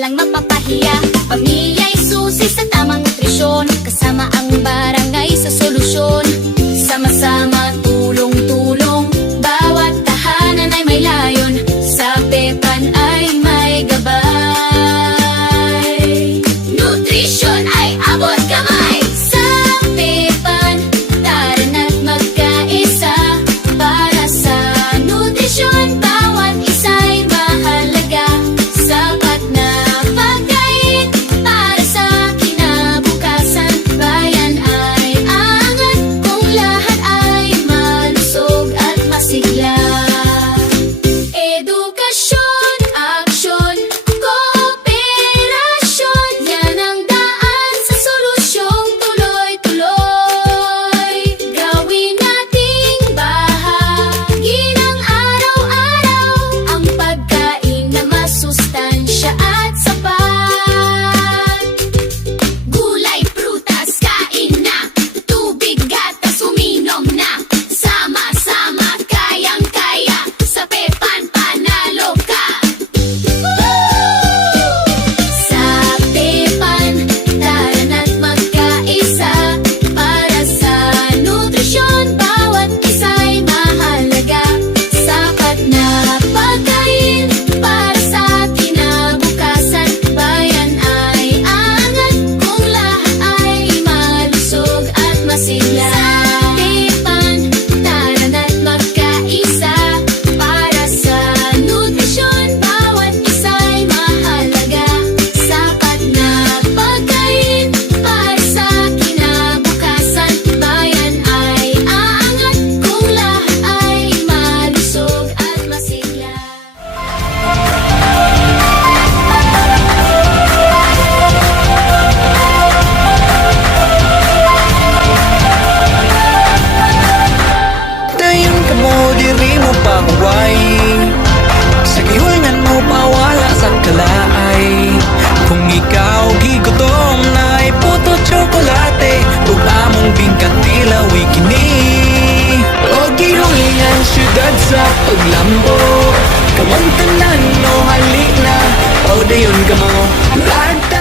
walang mapapahiya. Pamilya'y susi sa tamang nutrisyon, kasama ang barangay sa solusyon. Sama-sama, tulong-tulong, bawat tahanan ay may layon. Sa Pepan ay may gabay, nutrisyon ay abot kamay. Sa Pepan, tara na't magkaisa, para sa nutrisyon bawat isa'y mahalaga. Sapat na pagkain para sa kinabukasan, bayan ay aangat kung lahat ay malusog at masigla. Edukasyon, aksyon, kooperasyon, yan ang daan sa solusyong tuloy-tuloy. Gawin nating bahagi ng araw-araw ang pagkain na masustansya at sapat. Gulay, prutas, kain na, tubig, gatas, uminom na. Sama-sama, kayang-kaya, sa Pepan panalo ka. Sa Pepan, tara na't magkaisa, para sa nutrisyon bawat isa'y mahalaga. Sapat na pagkain para sa kinabukasan, bayan ay aangat kung lahat ay malusog at masigla. Sa Pepan, tara na't magkaisa, para sa nutrisyon bawat isa'y mahalaga. Sapat na pagkain para sa kinabukasan, bayan ay aangat kung lahat ay malusog at masigla. Dayon ka mo, diri mo pahuway, sa gihulngan mo pawala sa kalaay. Kung ikaw gigutom na puto tsokolate, ug among bingkat tilawi kini. O gihulingan syudad sa paglambo, kamong tanan no halik na. O dayon ka mo, lagta